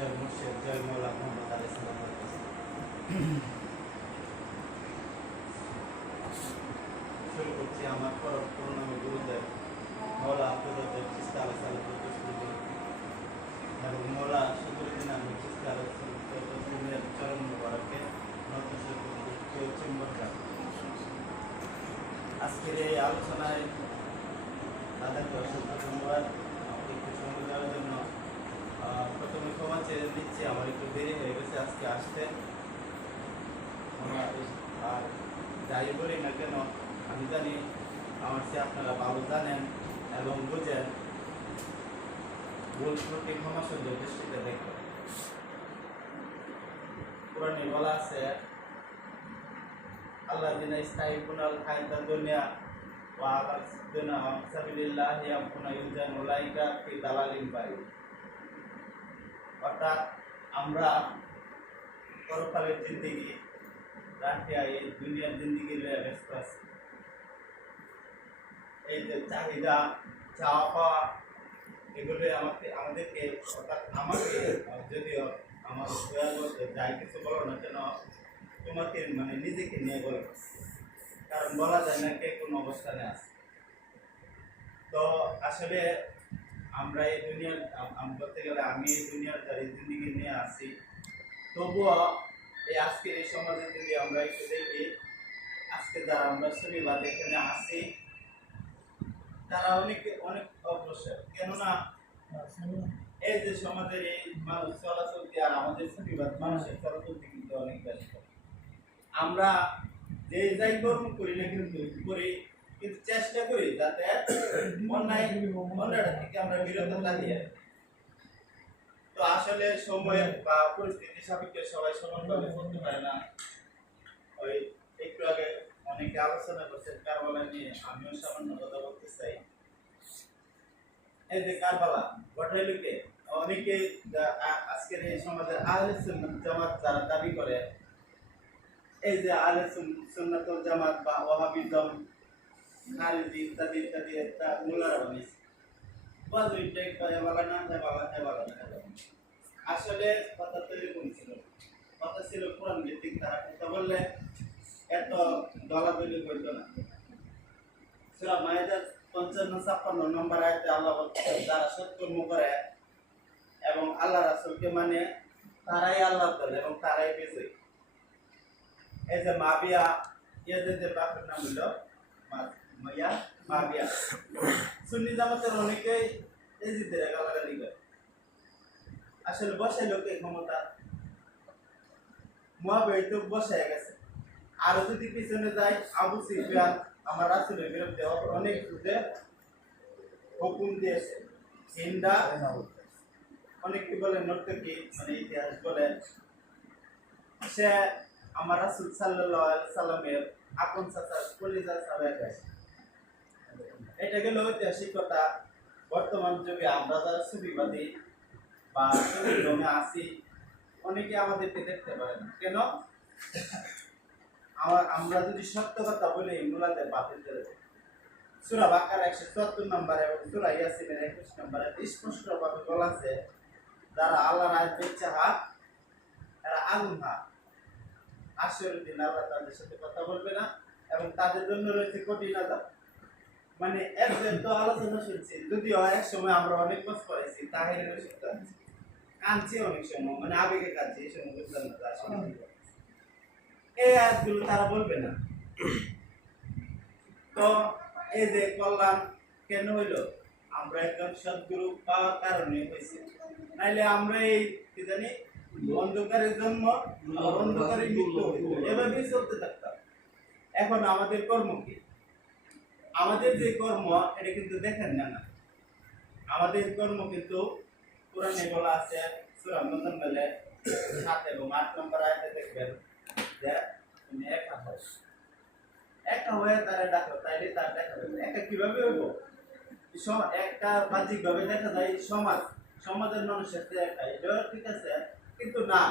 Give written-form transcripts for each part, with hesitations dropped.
জয় মুর্শিদ জয় মৌলা মোহাম্মদ আলাইহিস সালাম। শুরু করছি আমার পরম প্রণামী গুরুদেব মৌলা আব্দুল চিস্তা আলাইহিস সালাম এবং মৌলা শকরুদ্দিন আহমেদ চিস্তা আলাইহিস সালামের চরণ মুবারকে নতুন চুম্বন। আজকের এই আলোচনায় তাদের ধন্যবাদ একটু সময় দেওয়ার জন্য। প্রথমে ক্ষমা চেয়ে দিচ্ছি, আমার একটু দেরি হয়ে গেছে আজকে আসতে। আর যাই বলি না কেন, আমি জানি আমার চেয়ে আপনারা ভালো জানেন এবং বুঝেন। ভুল ত্রুটি ক্ষমা সুন্দর দৃষ্টিতে দেখবেন। কোরআনে বলা আছে, আল্লাযিনা ইস্তাহিবুনাল হায়াতাদ দুনিয়া ওয়া আলাসদুনা সাবিলিল্লাহি ইয়াবুনা ইউজান উলাইকা ফি দালালিন বাঈদ। অর্থাৎ আমরা পরকালের জিন্দেগি রাখিয়া এই দুনিয়ার জিন্দেগি লইয়া ব্যস্ত আছি। এই যে চাহিদা চাওয়া পাওয়া, এগুলো আমাদেরকে অর্থাৎ আমাকে, যদিও আমার বলতে যাই কিছু বলো না কেন, তোমাকে মানে নিজেকে নিয়ে বলো, কারণ বলা যায় না কে কোন অবস্থানে আছে। তো আসলে আমরা এই দুনিয়ার বলতে গেলে আমি এই দুনিয়ার যারা জিন্দিগি নিয়ে আসি, তবুও এই আজকের এই সমাজে যদি আমরা একটু দেখি, আজকে যারা আমরা সুবিবাদ এখানে আসি তারা অনেক অগ্রসর। কেননা এই যে সমাজের এই মানুষ চলাচলতি আর আমাদের সুবিবাদ মানুষের চলাচলতি কিন্তু অনেক ব্যস্ত। আমরা যে যাই কর্ম করি না কিন্তু চেষ্টা করি যাতে অন্যটা থেকে আমরা বিরত থাকি। তো আসলে সময়ের বা পরিস্থিতি সাপেক্ষে সবাই সমানভাবে করতে পারে না। ওই একটু আগে অনেকে আলোচনা করছেন কারবালা নিয়ে, আমিও সামান্য কথা বলতে চাই। এই যে কারবালা ঘটাইলকে অনেকে আজকের এই সমাজের আহলে সুন্নাত জামাত যারা দাবি করে, এই যে আহলে সুন্নাত ওয়াল জামাত বা ওয়াহাবিজম, খারিজি ইত্যাদি ইত্যাদি মূল্যারা বানিয়েছে। আসলে কথা তো এরকম ছিল, কথা ছিল কোরআন ভিত্তিক। তারা কথা বললে এত দলাদলি করতো না। সূরা মাইদার 55-56 নম্বর আয়াতে আল্লাহ বলছেন, যারা সৎকর্ম করে এবং আল্লাহ রাসূলকে মানে তারাই আল্লাহর দল এবং তারাই বিজয়ী। এই যে মাবিয়া যে বাপের নাম হলো মাবিয়া, সুন্নি জামাতের অনেকেই এজিদের গালাগালি করে। আসলে বসে লোকে ক্ষমতা মুয়াবিয়া তো বসে গেছে। আর যদি পিছনে যাই, আবু সুফিয়ান আমার রাসূলের বিরুদ্ধে অনেক যুদ্ধে হুকুম দিয়েছে। হিন্দা অনেকে বলে নর্তকী, মানে ইতিহাস বলে, সে আমার রাসূল সাল্লাল্লাহু আলাইহি সাল্লামের আপন চাচা কলিজা সাহেব গেছে। এটা গেল ঐতিহাসিকতা। বর্তমান যুগে আমরা যারা সুফিবাদী বা সুফিজমে আছি, অনেকে আমাদেরকে দেখতে পারে না কেন। আমরা যদি সত্য কথা বলি, মূলাতে বাতিল করে দেয়। সূরা বাকারা 174 নম্বর এবং সূরা ইয়াসিনের 21 নম্বরে স্পষ্টভাবে বলা আছে, যারা আল্লাহর আয়াত বেচে হাত, এরা আগুন হাত। আসরের দিন আল্লাহ তাদের সাথে কথা বলবে না এবং তাদের জন্য রয়েছে কঠিন আযাব। মানে এর তো আলোচনা শুনছি, যদিও এক সময় আমরা অনেক কষ্ট করেছি, তাহিরের ওষুধ কাঁদছি অনেক সময়, মানে আবেগে কাঁদছি, এই সময় বুঝলাম না আসলে এই আয়াতগুলো তারা বলবে না। তো এই যে কল্যাণ কেন হইলো, আমরা একজন সদ্গুরু পাওয়ার কারণে হয়েছে। নাইলে আমরা এই কি জানি অন্ধকারের জন্ম অন্ধকারে মৃত্যু এভাবেই চলতে থাকতাম। এখন আমাদের কর্ম কি? আমাদের যে কর্ম, এটা কিন্তু দেখেন না। আমাদের কর্ম কিন্তু কোরআনে বলা আছে, সূরা মুজাম্মিলে 7 এবং 8 নম্বর আয়াতে দেখবেন যে তুমি একা হয়ে তারা ডাকো, তাইলে তার দেখা যাবে। একা কিভাবে হইব? একটা বাহ্যিক ভাবে দেখা যায় সমাজের মানুষের সাথে একা, এটা ঠিক আছে, কিন্তু না।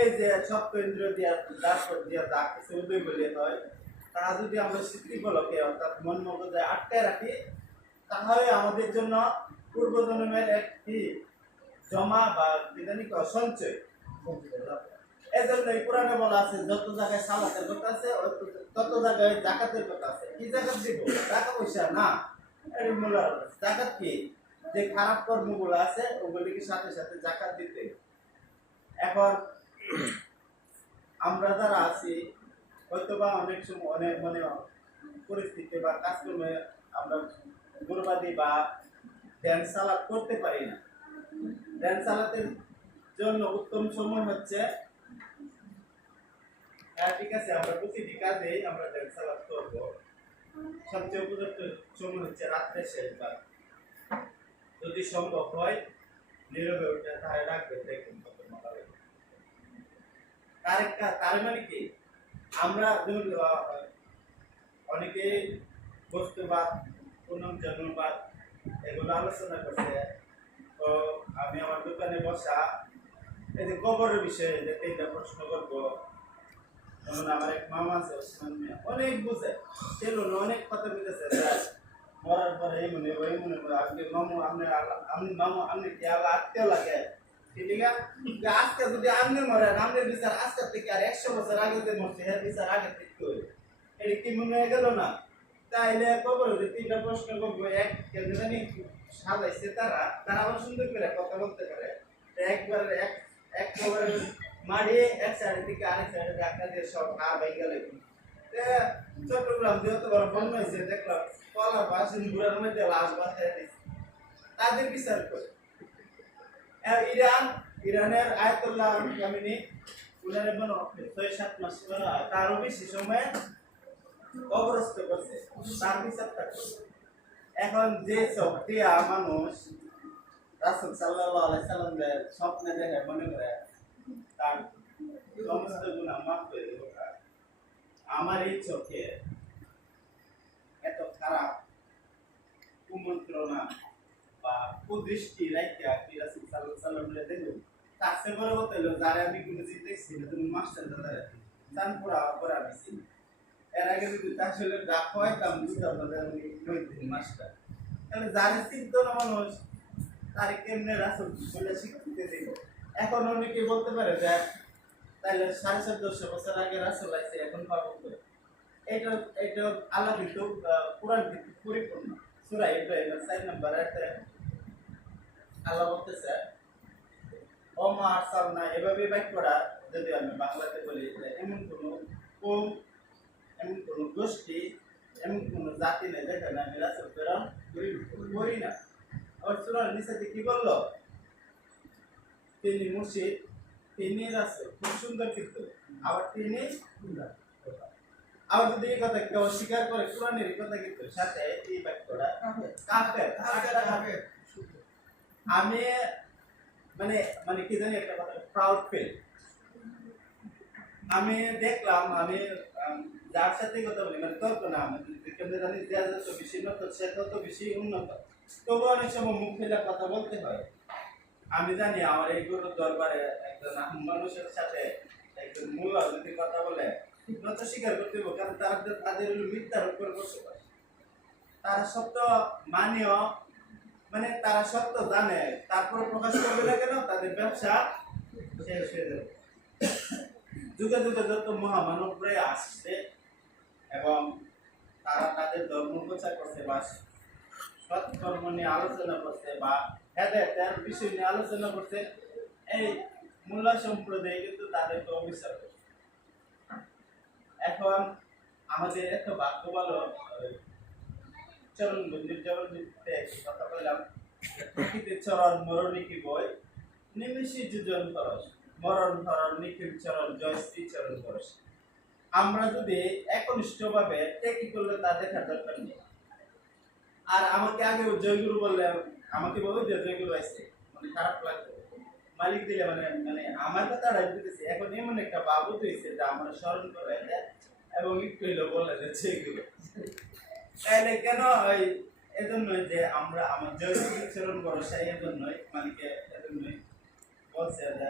এই যে সপ্ত ইন্দ্রিয় দিয়া যা কিছু উদয় বলে হয়, তা যদি আমরা স্মৃতিগুলোকে অর্থাৎ মন মগজে আটকে রাখি, তাহলে আমাদের জন্য পূর্বজন্মের একটি জমা বা বিধানিক সঞ্চয়। এজন্য এই কোরআনে বলা আছে যত জায়গায় সালাতের কথা আছে তত জায়গায় যাকাতের কথা আছে। কি যাকাত দিব? টাকা পয়সা না, এর মূল যাকাত কি? যে খারাপ কর্মগুলো আছে ওগুলিকে সাথে সাথে যাকাত দিতে। এখন আমরা যারা আছি হয়তোবা অনেক সময় অনেক মানে পরিস্থিতি বা কাজকর্মে আমরা বরবাদি বা ধ্যান সালাত করতে পারি না। ধ্যান সালাতের জন্য উত্তম সময় হচ্ছে ঠিক আছে আমরা প্রতিটি কাজে আমরা ধ্যান সালাত করব। সবচেয়ে উপযুক্ত সময় হচ্ছে রাত্রে শেষবার। যদি সম্ভব হয় নীরবে উঠে তাহলে রাখবে, দেখুন কত মজা লাগে। তার মানে কি আমরা অনেকে বস্তুবাদ পুনর্জন্মবাদ এগুলো আলোচনা করছে। তো আমি আমার দোকানে বসা এই যে কবরের বিষয়ে যে তিনটা প্রশ্ন করবো। যেমন আমার এক মামা আছে অনেক বুঝে সেগুলো অনেক কথা বুঝেছে মরার পরে এই মনে ওই মনে করে আপনি মামু আপনি কি আল্লাহ আত্মীয় লাগে ঠিক আছে। আজকে যদি আপনি মরেন আপনার বিচার আজকের থেকে আর 100 বছর আগে যে মরছে এর বিচার আগে থেকে এটা কি মনে হয়ে গেল না? তাইলে কবর তিনটা প্রশ্ন করবো। এক কেন জানি সাজাইছে তারা আবার সুন্দর করে কথা বলতে পারে। একবার এক কবরের মারি এক সাইড থেকে আরেক সাইডে ধাক্কা দিয়ে সব বাইকে লাগে। চট্টগ্রাম যেহেতু বড় বন্ধ হয়েছে দেখলাম কলার বাসন ঘুরার মধ্যে লাশ বাসায় দিচ্ছে। তাদের বিচার করে ইরানের আয়াতুল্লাহ খামেনি উনারে মনে 6-7 মাস তারও বেশি সময় অবরস্ত করছে, তার বিচারটা করছে। এখন যে চোখ দিয়া মানুষ রাসূল সাল্লাল্লাহু আলাইহি সাল্লামের স্বপ্নে দেখে মনে করে তার সমস্ত গুনাহ মাফ করে দেব। আমার এই চোখে এত খারাপ কুমন্ত্রণা বা কুদৃষ্টি রাখিয়া কি রাসূল সাল্লাল্লাহু আলাইহি সাল্লামের দেখুন তার সে বড় কথা হলো যারা আমি কোনো জিনিস দেখছি না তুমি মাস্টার দাদা চান পড়া দিছি। এর আগে যদি তার সাথে ডাক হয় তা বুঝতাম না আমি নৈতিক মাস্টার। তাহলে যারা চিন্তন মানুষ তার কেমনে রাসূল বলে শিক্ষিতে দিব। এখন অনেকে বলতে পারে যে তাহলে 1450 বছর আগে রাসূল আছে এখন পাবো তো। এটা আল্লাহ কিন্তু কোরআন ভিত্তিক পরিপূর্ণ। সূরা ইব্রাহিমের 4 নম্বর আয়াতে আল্লাহ বলতেছে ওমা আরসালনা, এভাবে বাক্যটা যদি আমি বাংলাতে বলি এমন কোন গোষ্ঠী এমন কোন জাতি নেই যেখানে আমি রাসূল প্রেরণ করি না। আর সূরার নিচে কি বললো? তিনি মুর্শিদ, তিনি রাসূল। খুব সুন্দর কিন্তু আবার তিনি আবার যদি এই কথা কেউ অস্বীকার করে কোরআনের কথা কিন্তু সাথে এই বাক্যটা কাফের। আমি মানে মানে কি জানি একটা কথা প্রাউড ফিল। আমি দেখলাম আমি যার সাথে কথা বলি মানে তর্ক না আমি কেমন জানি যে যত বেশি উন্নত সে তত বেশি উন্নত, তবু অনেক সময় মুখ ফেলে কথা বলতে হয়। আমি জানি আমার এই গুরু দরবারে একজন মানুষের সাথে একজন মূল্য যদি কথা বলে ঠিকমত স্বীকার করতে হবে, কারণ তাদের মিথ্যার উপর বসবাস। তারা সত্য মানেও মানে তারা সত্য জানে তারপর প্রকাশ করবে না কেন? তাদের ব্যবসা শেষ হয়ে যাবে। যুগে যুগে যত মহামানবরাই আসছে এবং তারা তাদের ধর্ম প্রচার করছে বা সৎ ধর্ম নিয়ে আলোচনা করছে বা হেদায়েতের বিষয় নিয়ে আলোচনা করছে, এই মোল্লা সম্প্রদায় কিন্তু তাদেরকে অবিচার করছে। এখন আমাদের এত ভাগ্য ভালো চরণ নির্যাবনতে কথা বললাম প্রকৃতির চরণ মরণী কি বই নিমিষে যুজন খরচ মরণ ধরণ নিখিল চরণ জয় শ্রী চরণ খরচ। আমরা যদি একনিষ্ঠভাবে টেকি করলে তা দেখার দরকার নেই। আর আমাকে আগে জয়গুরু বললে আমাকে বলবে যে জয়গুরু আসছে মানে খারাপ লাগবে, মালিক দিলে মানে মানে আমার কথা রাখতেছি। এখন এমন একটা বাবু হয়েছে যা আমরা স্মরণ করে এবং একটু হইলো বলে যাচ্ছে এগুলো তাইলে কেন ওই এজন্যই যে আমরা আমার জয়গুরু চরণ ভরসা এজন্যই মালিকে এজন্যই বলছে যে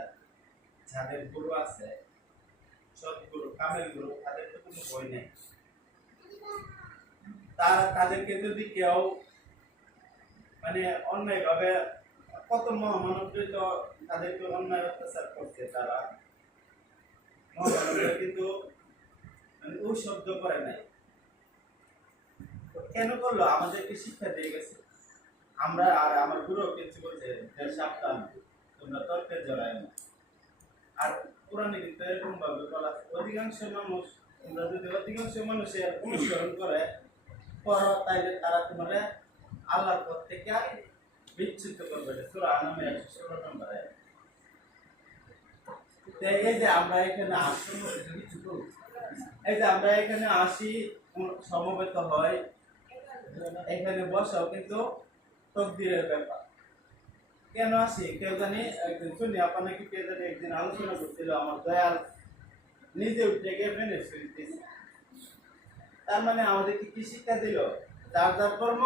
যাদের গুরু আছে সৎগুরু কামেল গুরু তাদের তো কোনো ভয় নেই। তাদেরকে যদি কেউ মানে অন্যায়ভাবে কত মহামানবকে তো তাদেরকে অন্যায় অত্যাচার করছে তারা, মহামানবরা কিন্তু মানে ওই শব্দ করে নাই। তো কেন করলো? আমাদেরকে শিক্ষা দিয়ে গেছে। আমরা আর আমার গুরু কিছু বলছে যে সাবধান, তোমরা তর্কের জড়ায় না। আর কোরআনে কিন্তু এরকম ভাবে বলা আছে, অধিকাংশ মানুষ, তোমরা যদি অধিকাংশ মানুষের অনুসরণ করে করো তাইলে তারা তোমার আল্লাহর পথ থেকে বিচ্যুত করবে। সূরা আনামে 116 নম্বর আয়াত। এই যে আমরা এখানে আসি, এই যে আমরা এখানে আসি, সমবেত হয়, এখানে বসাও কিন্তু তকদিরের ব্যাপার। কেন আসি কেউ জানি, একদিন শুনি আপনার কি কেউ জানি একদিন আলোচনা করছিল, আমার দয়াল নিজে উঠে গিয়ে ফেনে শুনতেছে। তার মানে আমাদেরকে কি শিক্ষা দিল? যার যার কর্ম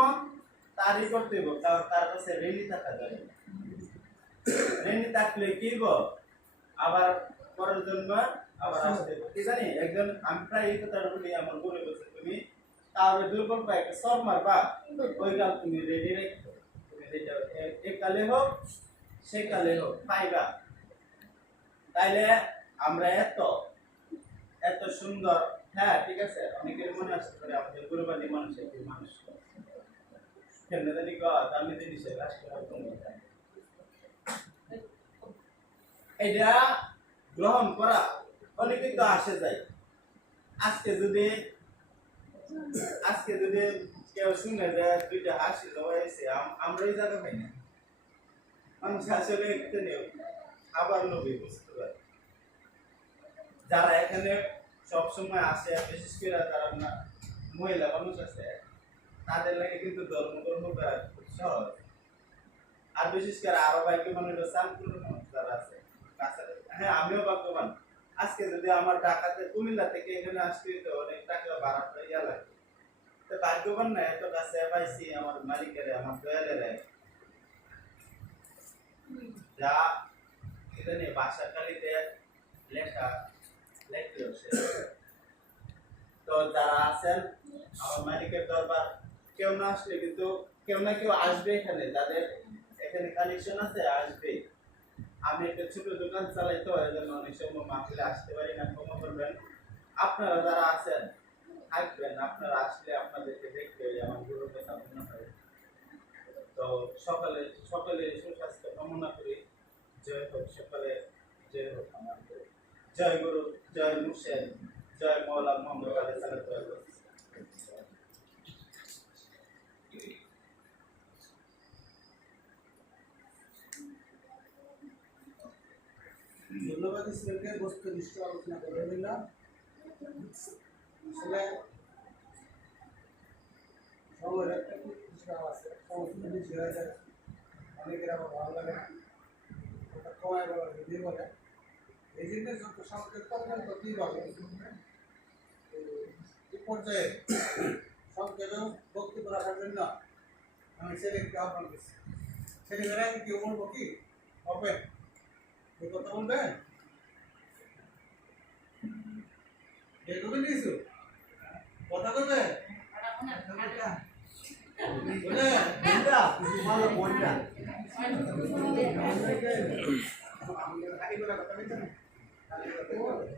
তারই করতে হইব, তার কাছে ঋণী থাকা যাবে না। ঋণী থাকলে কি হইব? আবার পরের জন্ম আবার আসতে হইব। কি জানি একজন, আমি প্রায় এই কথাটা বলি, আমার বলে বলছে তুমি তাহলে দুর্বল পাই একটা সব মারবা, ওই কাল তুমি রেডি রাখো, তুমি যেটা এক কালে হোক সে কালে হোক পাইবা। তাইলে আমরা এত এত সুন্দর, হ্যাঁ ঠিক আছে, অনেকের মনে আসতে পারে আমাদের গুরুবাদী মানুষের মানুষ কেন জানি দামি জিনিসের এটা গ্রহণ করা অনেকে তো আসে যায়। আজকে যদি কেউ শুনে যে দুইটা হাসি হয়েছে, আমরা এই জায়গা পাই না। মানুষ আসলে একটু নেই, আবার নবী বুঝতে পারে। যারা এখানে সবসময় আসে, বিশেষ করে যারা মহিলা মানুষ আছে, তাদের লাগে কিন্তু ধর্ম করা খুব সহজ। আর বিশেষ করে আরো বাইকে মানুষ যারা আছে, হ্যাঁ আমিও ভাগ্যবান। আজকে যদি আমার ঢাকাতে কুমিল্লা থেকে এখানে আসতে তো অনেক টাকা ভাড়া ইয়া লাগে, তো ভাগ্যবান না, এত কাছে পাইছি আমার মালিকের, আমার দয়ালের। যা এখানে ভাষাকালীতে লেখা লেখলো সে। তো যারা আছেন আমার মালিকের দরবার, কেউ না আসলে কিন্তু কেউ না কেউ আসবে এখানে, যাদের এখানে কানেকশন আছে আসবে। আমি একটা ছোট দোকান চালাই, তো এই জন্য অনেক সময় মাহফিলে আসতে পারি না, ক্ষমা করবেন। আপনারা যারা আছেন থাকবেন, আপনারা আসলে আপনাদেরকে দেখবে আমার গুরুর কথা মনে হয়। তো সকালে সুস্বাস্থ্য কামনা করি। জয় হোক সকালে, জয় হোক আমার গুরু, জয় গুরু, জয় মুর্শিদ, জয় মৌলা মোহাম্মদ আলী সাল্লাল্লাহু। ধন্যবাদ ইসলামকে বস্তুনিষ্ঠ আলোচনা করে নিলাম। আসলে সময়ের একটা বিষয় আছে, সমস্ত বিষয় হয়ে যায়, অনেকের আবার ভালো লাগে না, ওটা কমায় বলার ভিডিও বলে। এই জন্য যত সংকেত করবেন ততই ভালো। এই পর্যায়ে সংক্ষেপে বক্তব্য রাখার জন্য আমি ছেলেকে আহ্বান করছি। ছেলেমেয়েরা কি বলবো কি হবে, এই কথা বলবেন? দেখবেন কিছু কথা বলবে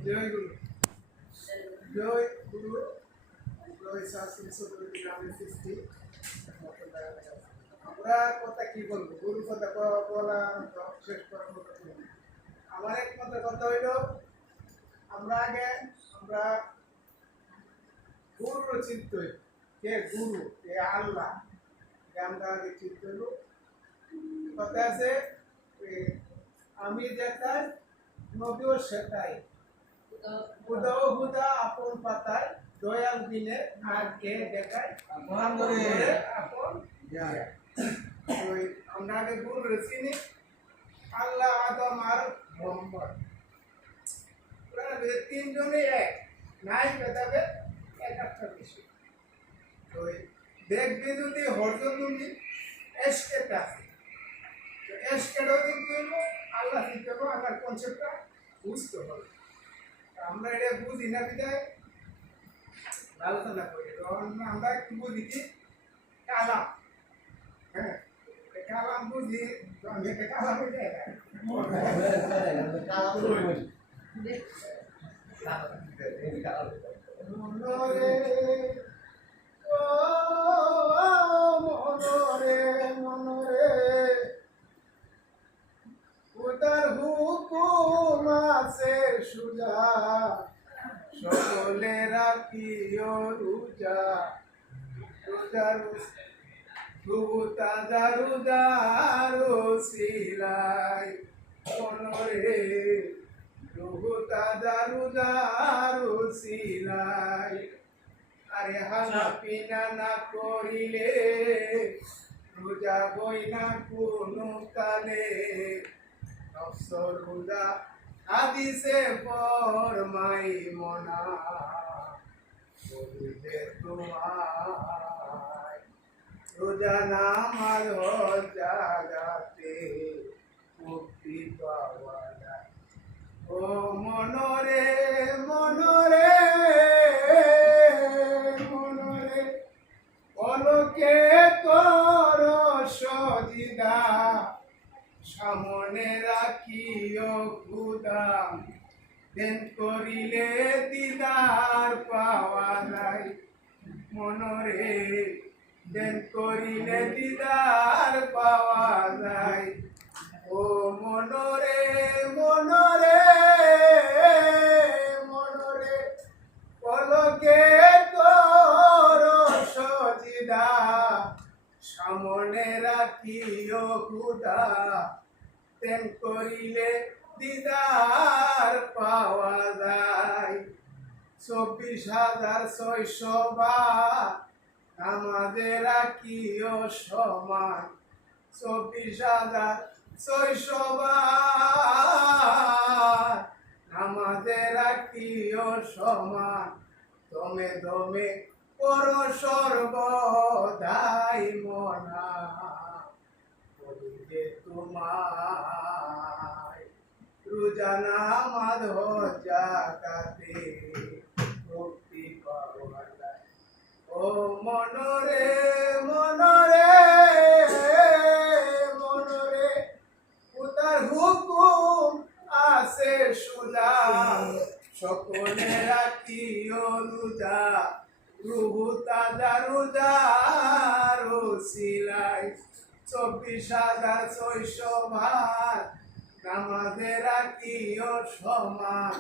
জয় গুরু, জয় গুরু, জয় শাসন সদরী গ্রামের সৃষ্টি। আমরা কথা কি বলবো, গুরু কথা বলা শেষ করার মতো। আমার এক কথা হইল, আমরা গুরুর চিন্ত হইব, কে গুরু, কে আল্লাহ, আমরা আগে চিন্ত হইব। কথা আছে আমি যেটাই নবীও সেটাই, উদাও হুদা আপন পাতায়, দয়াল দিলে আগে দেখায় আপন। আমরা আগে গুরুর চিনি, আল্লাহ, আদম আর মোহাম্মদ, তিনজনে এক, নাই ভেদাভেদ, এক একটা বিষয়। তো দেখবি যদি হরজনী এসকেট আছে, এসকেটও কিন্তু আল্লাহ চিনতে হবে, আল্লাহর কনসেপ্টটা বুঝতে হবে। আমরা এটা বুঝি না বিদায় আলোচনা করি, তখন আমরা কি বুঝি কি কালাম, হ্যাঁ কালাম বুঝি আমি কালাম বুঝি মনরে ও মনরে মনরে উদার হুকুম আছে সুজা সকলে রাখিও রোজা রোজার রুদারু সিলাই মনরে রুদারু সিলাই আরে হানা পিনা না করিলে রোজা বই না কোনো কালে নফসরুদা হাদিসে ফরমাই মনা বলিলে তোমায় রোজা নামাজ জাগাতে মুক্তি পাওয়া যায় ও মনরে মনরে মনরে পলকে কর সজিদা সামনে রাখিও খুদা দেন করিলে দিদার পাওয়া যায় মনরে দেন করিলে দিদার পাওয়া যায় ও মনরে মনরে মনরে পলকে কর সজিদা সামনে রাখিও খুদা তেন করিলে দিদার পাওয়া যায় 24,600 আমাদের রাখিও সমান 24,600 আমাদের রাখিও সমান দমে দমে পর সর্বদাই মনা বলিলে তোমায় রোজা নামাজ জাগাতে মুক্তি পাওয়া যায় ও মনরে মনরে মনরে উদার হুকুম আছে সুজা সকলে রাখিও রোজা রুহু তাজা রোজার সিলাই 24,600 ভার নামাজে রাখিও সমান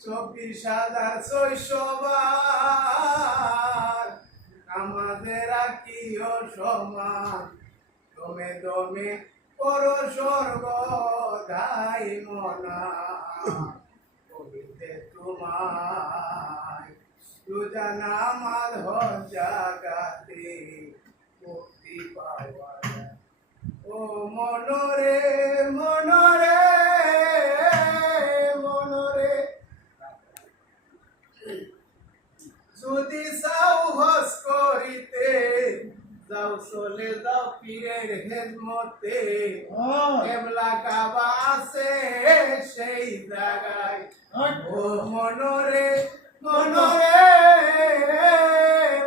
24,600 ভার নামাজে রাখিও সমান দমে দমে পর সর্বদাই মনা বলিতে তোমায় রোজা নামাজ জাগাতে মুক্তি পাওয়া যায় ও মনরে মনরে মনরে যদি চাও হস করিতে যাও চলে যাও পীরের খেদমতে কেবলা কাবা আছে সেই জায়গায় ও মনরে মনরে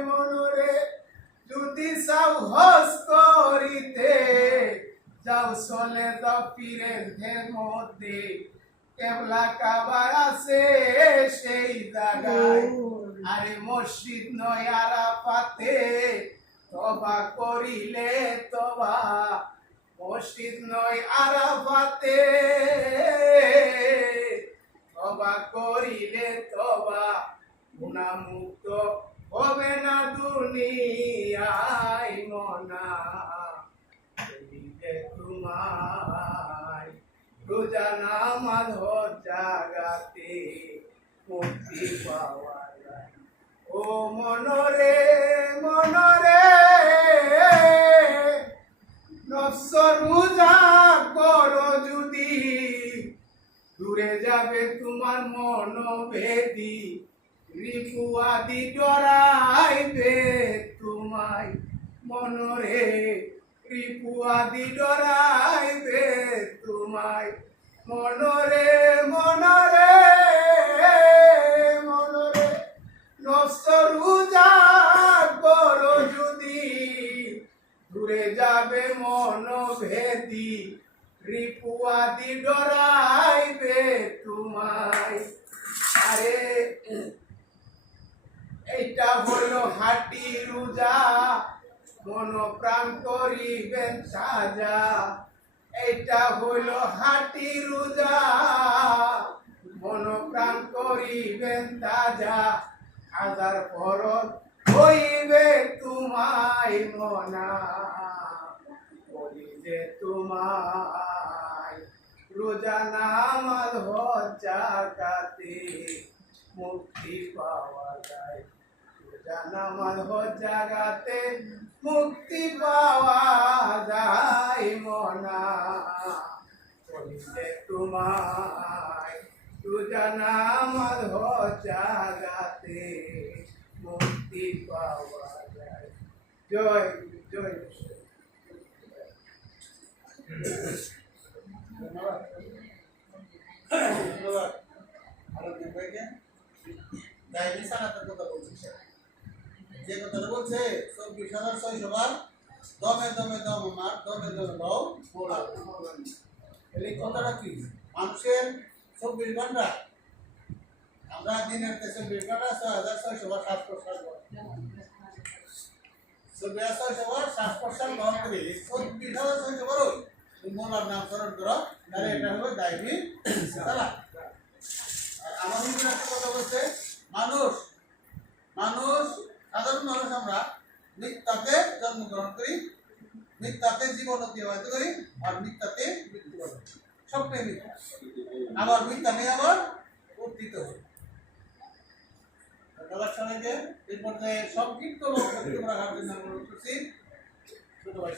মনরে যদি চাও হস করিতে যাও চলে যাও পীরের খেদমতে কেবলা কাবা আছে সেই জায়গায় আরে মসজিদ নয় আরাফাতে তবা করিলে তবা মসজিদ নয় আরাফাতে তবা করিলে তবা গুনাহমুক্ত হবে না দুনিয়ায় মনা বলিলে তোমায় রোজা নামাজ জাগাতে মুক্তি পাওয়া যায় ও মনরে মনরে নফস রোজা করো যদি দূরে যাবে তোমার মনোবেদি রিপু আদি ডরাইবে তোমায় মনরে রিপু আদি ডরাইবে তোমায় মনরে মনরে মনরে নফস রোজা করো যদি দূরে যাবে মন রিপুয়াদি ডরাইবে তোমায়। আরে এইটা হলো হাটি রোজা, মন প্রাণ করিবেন সাজা। এইটা হলো হাটি রোজা, মন প্রাণ করিবেন তাজা। হাজার ফরজ হইবে তোমায় মনা, বলি যে তোমায় রোজা নামাজ হজ যাকাতে মুক্তি পাওয়া যায়। রোজা নামাজ হজ যাকাতে মুক্তি পাওয়া যায় মনা, বলি যে তোমায় রোজা নামাজ হজ যাকাতে মুক্তি পাওয়া যায়। জয় জয়। ধন্যবাদ। আলোচনা ভাইকে ডায়েরি সানাতের কথা বলছি স্যার। যে কথাটা বলছে 24,600 বার দমে দমে দম মার দমে দমে লও বলা। এই কথাটা কি? মানুষের 24 ঘন্টা, আমরা দিনের 24 ঘন্টা 6,600 বার শ্বাস প্রশ্বাস করি। 24,600 বার শ্বাস প্রশ্বাস গ্রহণ করি। 24,600 বারও মোলার নাম স্মরণ করো, তাহলে এটা হবে ডায়েরি সালাত। আমার একটা কথা বলছে, মানুষ সাধারণ মানুষ আমরা মিথ্যাতে জন্মগ্রহণ করি, মিথ্যাতে জীবন অতিবাহিত করি, আর মিথ্যাতে মৃত্যুবরণ করি। সবটাই মিথ্যা, আবার মিথ্যা নেই আবার উত্থিত হই। ধন্যবাদ সবাইকে। এই পর্যায়ে সংক্ষিপ্ত বক্তব্য রাখার জন্য অনুরোধ করছি ছোট ভাই।